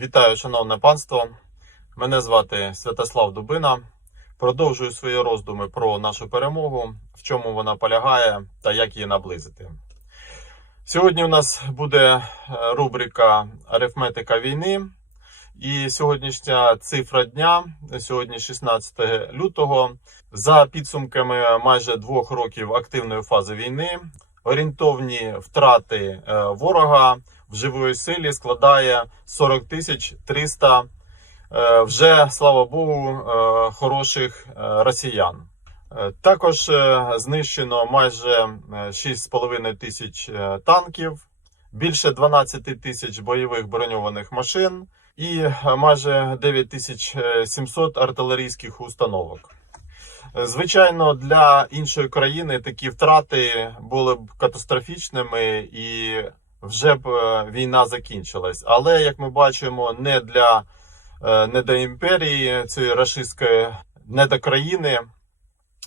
Вітаю, шановне панство. Мене звати Святослав Дубина. Продовжую свої роздуми про нашу перемогу, в чому вона полягає та як її наблизити. Сьогодні у нас буде е, рубрика Арифметика війни. І сьогоднішня цифра дня, сьогодні 16 лютого, за підсумками майже двох років активної фази війни, орієнтовні втрати е, ворога в живої силі складає 40 тисяч 300 е, вже, слава Богу, е, хороших е, росіян. Також знищено майже е, 6,5 тисяч танків, більше 12 тисяч бойових броньованих машин і майже 9700 артилерійських установок. Звичайно, для іншої країни такі втрати були б катастрофічними і вже б е, війна закінчилась. Але як ми бачимо, не для е, не до імперії цієї рашистської, не до країни.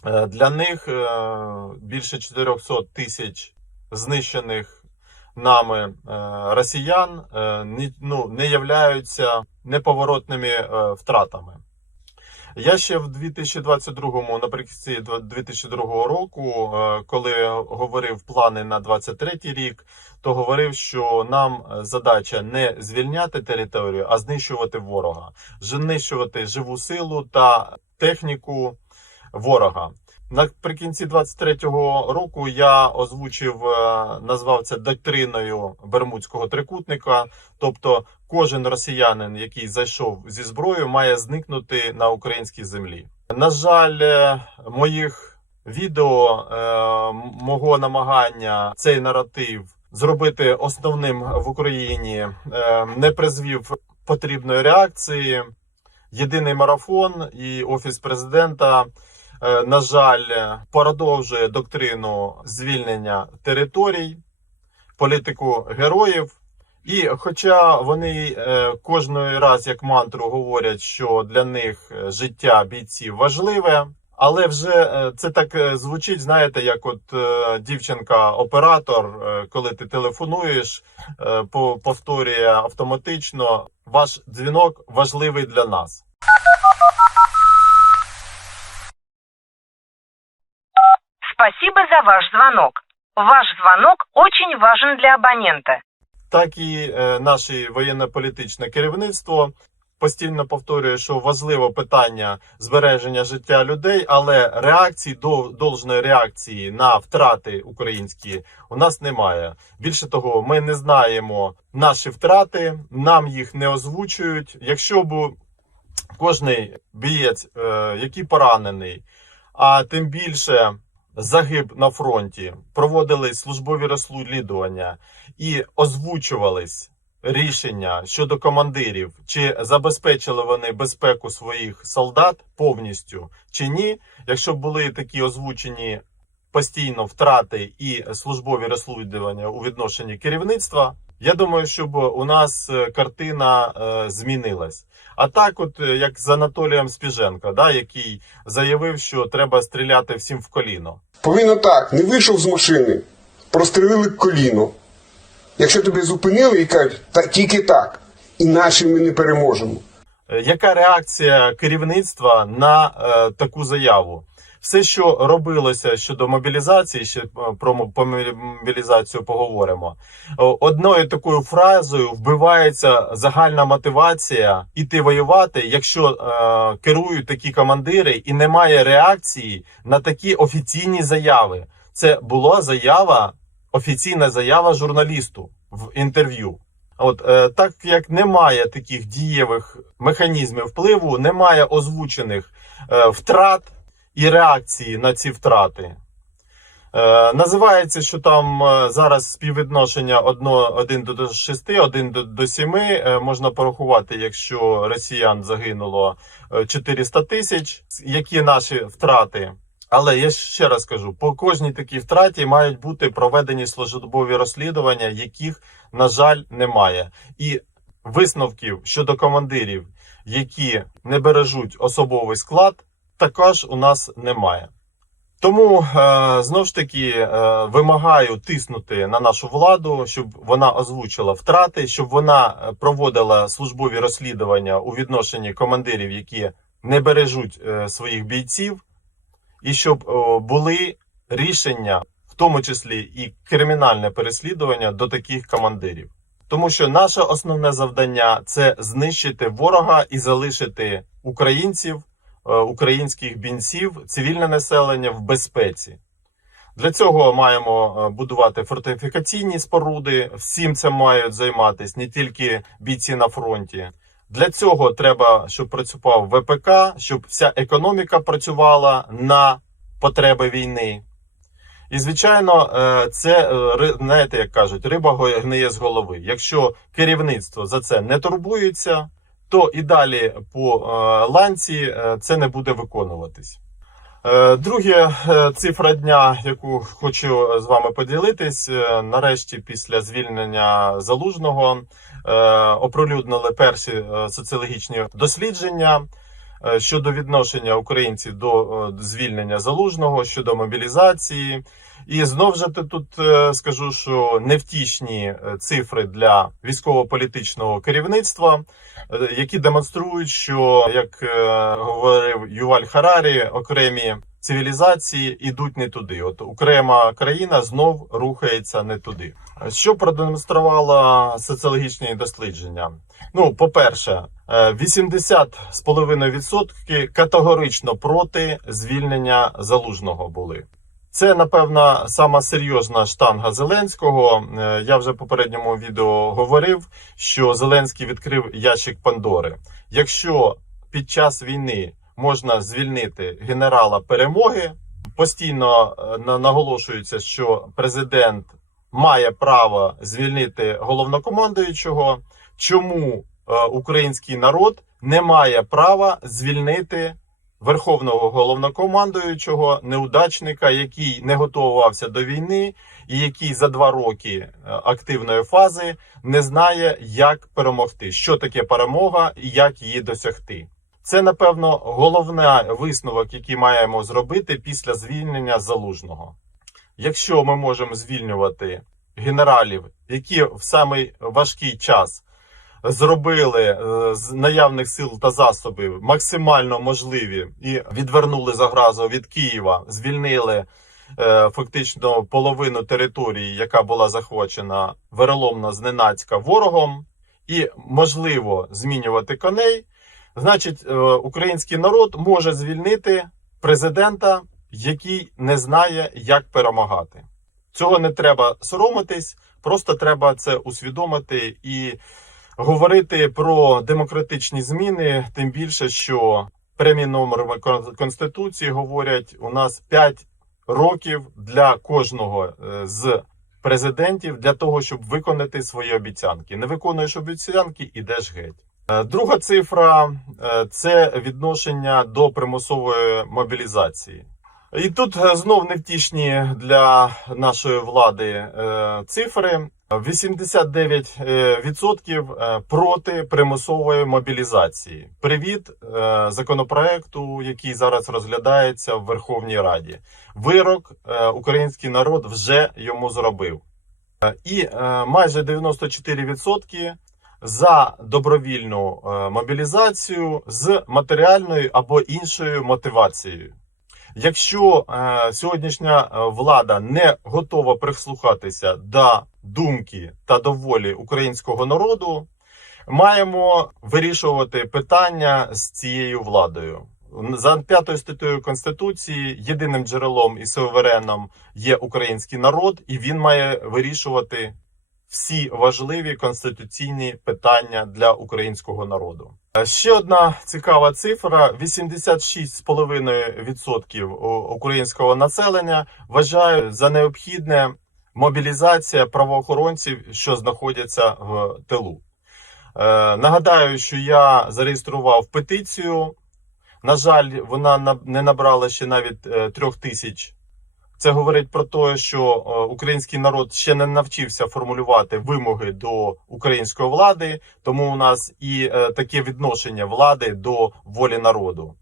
Е, Для них більше 400 тисяч знищених нами росіян ну, не являються неповоротними втратами. Я ще в 2022-му, наприкінці дв- 2002 року, е, коли говорив плани на 23 рік, то говорив, що нам е, задача не звільняти територію, а знищувати ворога, знищувати живу силу та техніку ворога. Наприкінці 23-го року я озвучив, е, назвав це доктриною Бермудського трикутника. Тобто, кожен росіянин, який зайшов зі зброєю, має зникнути на українській землі. На жаль, е, моїх відео е, мого намагання цей наратив зробити основним в Україні е, не призвів потрібної реакції. Єдиний марафон і офіс президента на жаль, продовжує доктрину звільнення територій, політику героїв. І хоча вони е, кожної раз як мантру говорять, що для них е, життя бійців важливе, але вже е, це так звучить, знаєте, як от дівчинка-оператор, коли ти телефонуєш, повторює автоматично, ваш дзвінок важливий для нас. Спасибо за ваш звонок. Ваш звонок очень важен для абонента. Так і е, наше воєнно-політичне керівництво постійно повторює, що важливо питання збереження життя людей, але реакції до должної реакції на втрати українські у нас немає. Більше того, ми не знаємо наші втрати, нам їх не озвучують. Якщо б кожний бієць, е, який поранений, а тим більше загиб на фронті, проводились службові розслідування і озвучувались рішення щодо командирів, чи забезпечили вони безпеку своїх солдат повністю чи ні. Якщо були такі озвучені постійно втрати і службові розслідування у відношенні керівництва, я думаю, щоб у нас е, картина е, змінилась. А так, от е, як з Анатолієм Спіженко, да, який заявив, що треба стріляти всім в коліно. Повинно так, не вийшов з машини, прострілили коліно. Якщо тебе зупинили і кажуть, та тільки так, інакше ми не переможемо. Е, Яка реакція керівництва на е, таку заяву? Все, що робилося щодо мобілізації, ще е, про мобілізацію поговоримо. Одною такою фразою вбивається загальна мотивація іти воювати, якщо е, керують такі командири і немає реакції на такі офіційні заяви. Це була заява, офіційна заява журналісту в інтерв'ю. От е, так як немає таких дієвих механізмів впливу, немає озвучених е, втрат і реакції на ці втрати. Е, називається, що там е, зараз співвідношення 1 до 6, 1 до, до 7. Е, можна порахувати, якщо росіян загинуло е, 400 тисяч, які наші втрати. Але я ще раз кажу: по кожній такій втраті мають бути проведені службові розслідування, яких, на жаль, немає. І висновків щодо командирів, які не бережуть особовий склад, також у нас немає. Тому е, знову ж таки е, вимагаю тиснути на нашу владу, щоб вона озвучила втрати, щоб вона е, проводила службові розслідування у відношенні командирів, які не бережуть своїх бійців, і щоб були рішення, в тому числі і кримінальне переслідування до таких командирів. Тому що наше основне завдання це знищити ворога і залишити українців, українських бійців, цивільне населення в безпеці. Для цього маємо е, будувати фортифікаційні споруди. Всім цим мають займатися не тільки бійці на фронті. Для цього треба, щоб працював ВПК, щоб вся економіка працювала на потреби війни. І, звичайно, е, це е, знаєте, як кажуть, риба гниє з голови. Якщо керівництво за це не турбується, то і далі по е, ланці е, це не буде виконуватись. Е, Друге е, цифра дня, яку хочу з вами поділитись. Нарешті, після звільнення залужного, оприлюднили перші соціологічні дослідження щодо відношення українців до звільнення залужного, щодо мобілізації. І знов же ти тут е, скажу, що невтішні е, цифри для військово-політичного керівництва, е, які демонструють, що як говорив Юваль Харарі, окремі цивілізації йдуть не туди. От окрема країна знов рухається не туди. Що продемонструвало соціологічні дослідження? Ну, по-перше, е, 80,5% категорично проти звільнення залужного були. Це, напевно, сама серйозна штанга Зеленського. Е, Я вже в попередньому відео говорив, що Зеленський відкрив ящик Пандори. Якщо під час війни можна звільнити генерала перемоги, постійно е, наголошується, що президент має право звільнити головнокомандуючого. Чому е, український народ не має права звільнити верховного головнокомандуючого, неудачника, який не готувався до війни, і який за два роки е, активної фази не знає, як перемогти, що таке перемога і як її досягти. Це, напевно, головний висновок, який маємо зробити після звільнення залужного. Якщо ми можемо звільнювати генералів, які в самий важкий час зробили е, з наявних сил та засобів максимально можливі і відвернули загрозу від Києва, звільнили е, фактично половину території, яка була захвачена вероломно зненацька ворогом, і можливо змінювати коней. Значить, е, український народ може звільнити президента, який не знає, як перемагати. Цього не треба соромитись, просто треба це усвідомити і говорити про демократичні зміни, тим більше, що прямі номери Конституції говорять, у нас 5 років для кожного е, з президентів для того, щоб виконати свої обіцянки. Не виконуєш обіцянки, ідеш геть. Е, Друга цифра е, це відношення до примусової мобілізації. І тут знов невтішні для нашої влади цифри. 89% е, проти примусової мобілізації. Привіт е, законопроекту, який зараз розглядається в Верховній Раді. Вирок е, український народ вже йому зробив. Е, І е, майже 94% за добровільну е, мобілізацію з матеріальною або іншою мотивацією. Якщо е, сьогоднішня е, влада не готова прислухатися до думки та до волі українського народу, маємо вирішувати питання з цією владою. За п'ятою статтею Конституції єдиним джерелом і сувереном є український народ, і він має вирішувати всі важливі конституційні питання для українського народу. Ще одна цікава цифра: 86,5% у- українського населення вважають за необхідне мобілізація правоохоронців, що знаходяться в тилу. Е, Нагадаю, що я зареєстрував петицію. На жаль, вона не набрала ще навіть е, трьох тисяч. Це говорить про те, що е, український народ ще не навчився формулювати вимоги до української влади, тому у нас і таке відношення влади до волі народу.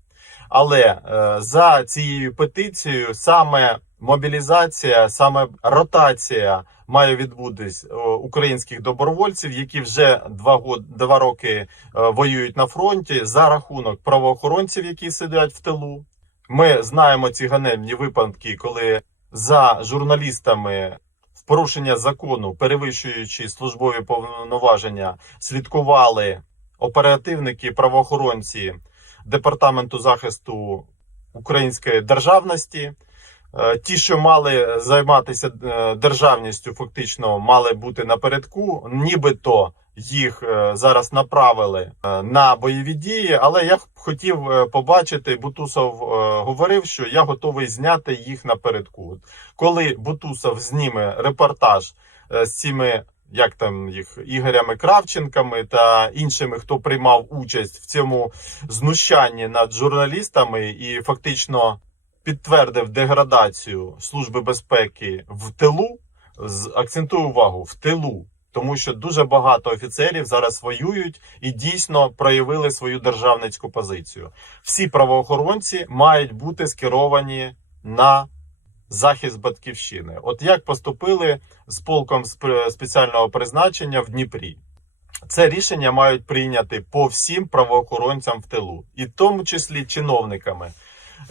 Але за цією петицією саме мобілізація, саме ротація має відбутись е, українських добровольців, які вже два год, два роки е, воюють на фронті за рахунок правоохоронців, які сидять в тилу. Ми знаємо ці ганебні випадки, коли за журналістами в порушення закону, перевищуючи службові повноваження, слідкували оперативники, правоохоронці департаменту захисту української державності. Е, Ті, що мали займатися е, державністю, фактично мали бути напередку, нібито їх е, зараз направили на бойові дії. Але я хотів побачити, Бутусов говорив, що я готовий зняти їх напередку. Коли Бутусов зніме репортаж з цими. Як там їх Ігорями Кравченками та іншими, хто приймав участь в цьому знущанні над журналістами і фактично підтвердив деградацію Служби безпеки в тилу. Акцентую увагу в тилу, тому що дуже багато офіцерів зараз воюють і дійсно проявили свою державницьку позицію. Всі правоохоронці мають бути скеровані на захист батьківщини. От як поступили з полком сп- спеціального призначення в Дніпрі. Це рішення мають прийняти по всім правоохоронцям в тилу, і в тому числі чиновниками.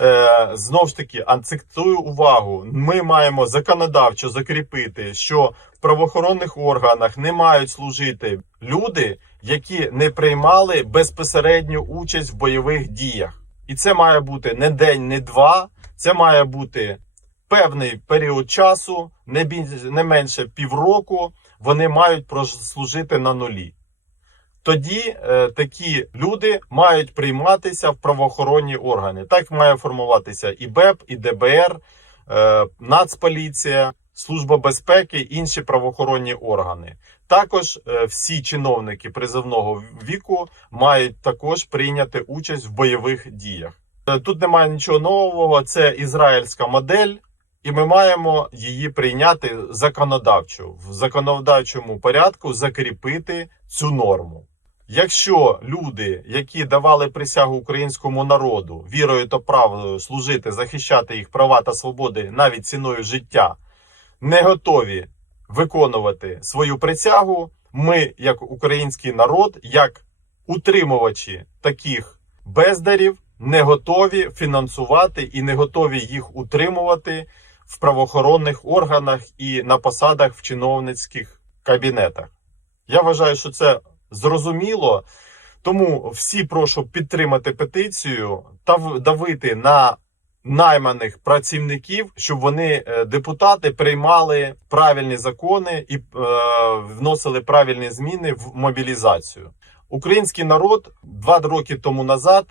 Е, знову ж таки, акцентую увагу. Ми маємо законодавчо закріпити, що в правоохоронних органах не мають служити люди, які не приймали безпосередню участь в бойових діях. І це має бути не день, не два. Це має бути певний період часу, не більш не менше півроку. Вони мають прослужити на нулі. Тоді е, такі люди мають прийматися в правоохоронні органи. Так має формуватися і БЕП, і ДБР, е, Нацполіція, Служба безпеки, інші правоохоронні органи. Також е, всі чиновники призовного віку мають також прийняти участь в бойових діях. Е, Тут немає нічого нового, це ізраїльська модель. І ми маємо її прийняти законодавчо в законодавчому порядку закріпити цю норму. Якщо люди, які давали присягу українському народу, вірою та правдою служити, захищати їх права та свободи навіть ціною життя, не готові виконувати свою присягу, ми, як український народ, як утримувачі таких бездарів, не готові фінансувати і не готові їх утримувати в правоохоронних органах і на посадах в чиновницьких кабінетах. Я вважаю, що це зрозуміло. Тому всі прошу підтримати петицію та давити на найманих працівників, щоб вони, е, депутати, приймали правильні закони і е, вносили правильні зміни в мобілізацію. Український народ два роки тому назад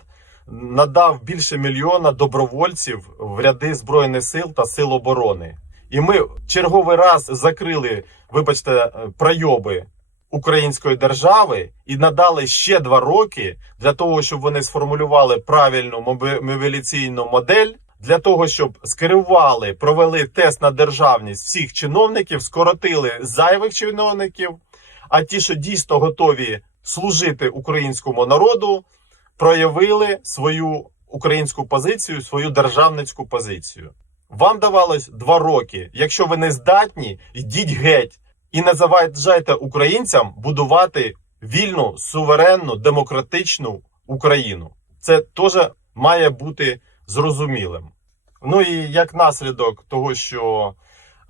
надав більше мільйона добровольців в ряди збройних сил та сил оборони. І ми черговий раз закрили, вибачте, е, пройоби української держави і надали ще два роки для того, щоб вони сформулювали правильну мобілізаційну модель. Для того щоб скерували, провели тест на державність всіх чиновників, скоротили зайвих чиновників, а ті, що дійсно готові служити українському народу, проявили свою українську позицію, свою державницьку позицію. Вам давалось два роки. Якщо ви не здатні, йдіть геть і не заважайте українцям будувати вільну, суверенну, демократичну Україну. Це теж має бути зрозумілим. Ну і як наслідок того, що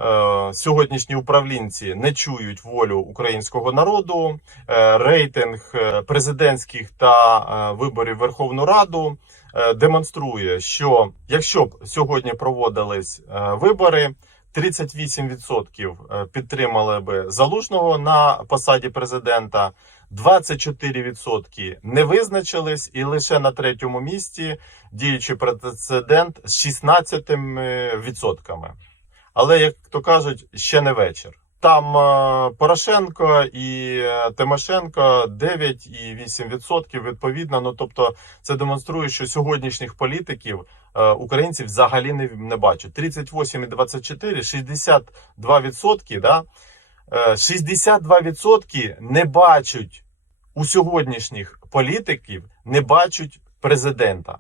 е, сьогоднішні управлінці не чують волю українського народу, е, рейтинг е, президентських та е, виборів Верховну Раду е, демонструє, що якщо б сьогодні проводились е, вибори, 38% е, підтримали би залужного на посаді президента. 24% не визначились, і лише на третьому місці діючий прецедент з 16%. Але, як то кажуть, ще не вечір. Там е, Порошенко і е, Тимошенко 9,8% відповідно. Ну тобто, це демонструє, що сьогоднішніх політиків е, українців взагалі не, не бачать. 38 і 24, 62%, да? Е, 62% не бачать у сьогоднішніх політиків, не бачать президента.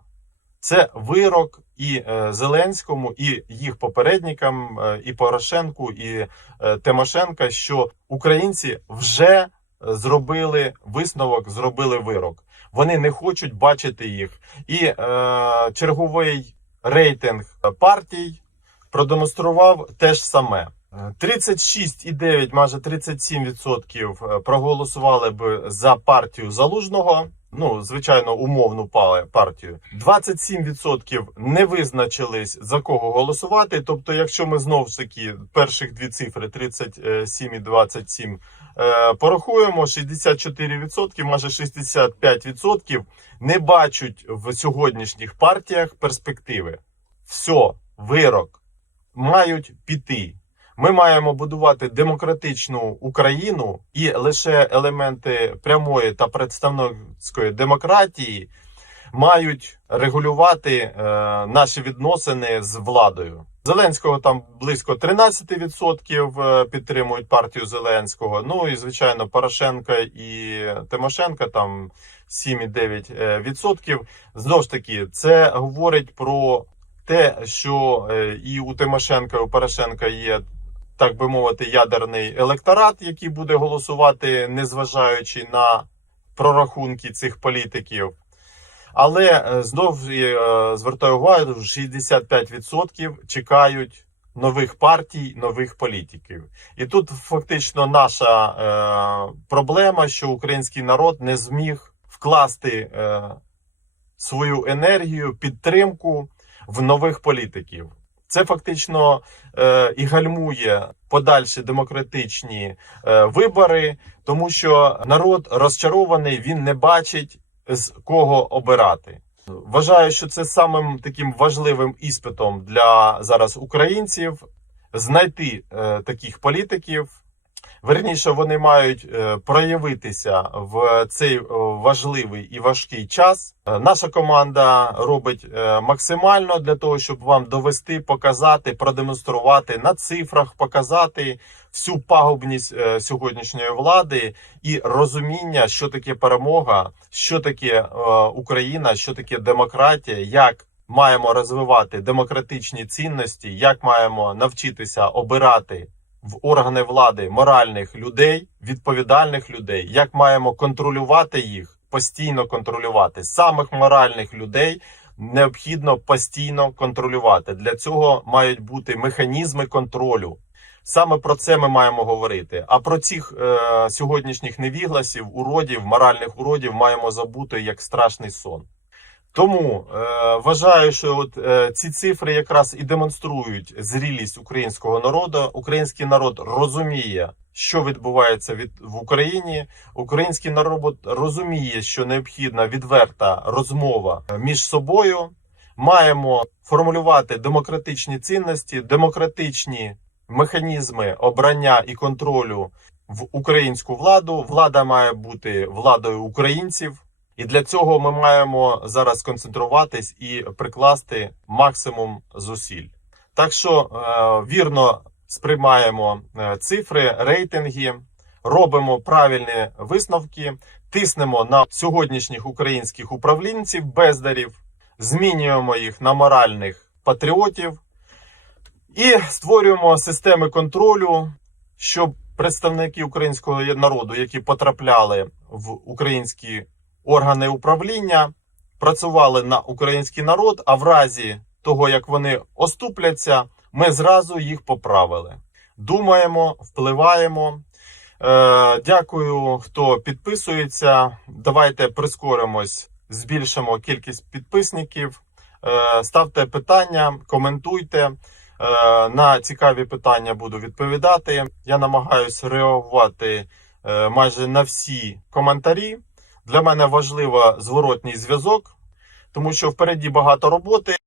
Це вирок і е, Зеленському, і їх попередникам, е, і Порошенку, і е, Тимошенка, що українці вже зробили висновок, зробили вирок. Вони не хочуть бачити їх. І е, черговий рейтинг партій продемонстрував те ж саме. Е, 36,9, майже 37% проголосували б за партію залужного. Ну, звичайно, умовну партію. 27% не визначились за кого голосувати. Тобто, якщо ми знов ж таки перших дві цифри 37 і 27 е, порахуємо, 64%, майже 65% не бачать в сьогоднішніх партіях перспективи. Все, вирок мають піти. Ми маємо будувати демократичну Україну і лише елементи прямої та представницької демократії мають регулювати е, наші відносини з владою. Зеленського там близько 13% е, підтримують партію Зеленського. Ну і звичайно, Порошенка і Тимошенка там 7,9%. Знову ж таки, це говорить про те, що е, і у Тимошенка, і у Порошенка є так би мовити, ядерний електорат, який буде голосувати, незважаючи на прорахунки цих політиків. Але е, знов е, звертаю увагу, що 65% чекають нових партій, нових політиків. І тут фактично наша е, проблема, що український народ не зміг вкласти е, свою енергію, підтримку в нових політиків. Це фактично е, і гальмує подальші демократичні е, вибори, тому що народ розчарований, він не бачить з кого обирати. Вважаю, що це самим таким важливим іспитом для зараз українців знайти е, таких політиків. Верніше, вони мають е, проявитися в цей е, важливий і важкий час. Е, Наша команда робить максимально для того, щоб вам довести, показати, продемонструвати на цифрах, показати всю пагубність сьогоднішньої влади і розуміння, що таке перемога, що таке Україна, що таке демократія, як маємо розвивати демократичні цінності, як маємо навчитися обирати в органи влади моральних людей, відповідальних людей, як маємо контролювати їх, постійно контролювати. Самих моральних людей необхідно постійно контролювати. Для цього мають бути механізми контролю. Саме про це ми маємо говорити. А про цих е, сьогоднішніх невігласів, уродів, моральних уродів маємо забути як страшний сон. Тому е, вважаю, що от е, ці цифри якраз і демонструють зрілість українського народу. Український народ розуміє, що відбувається від в Україні. Український народ розуміє, що необхідна відверта розмова між собою. Маємо формулювати демократичні цінності, демократичні механізми обрання і контролю в українську владу. Влада має бути владою українців. І для цього ми маємо зараз сконцентруватись і прикласти максимум зусиль. Так що е, вірно сприймаємо е, цифри, рейтинги, робимо правильні висновки, тиснемо на сьогоднішніх українських управлінців, бездарів, змінюємо їх на моральних патріотів і створюємо системи контролю, щоб представники українського народу, які потрапляли в українські органи управління працювали на український народ, а в разі того, як вони оступляться, ми зразу їх поправили. Думаємо, впливаємо. Е, дякую, хто підписується. Давайте прискоримось, збільшимо кількість підписників. Е, ставте питання, коментуйте. Е, на цікаві питання буду відповідати. Я намагаюся реагувати е, майже на всі коментарі. Для мене важливо зворотній зв'язок, тому що впереді багато роботи.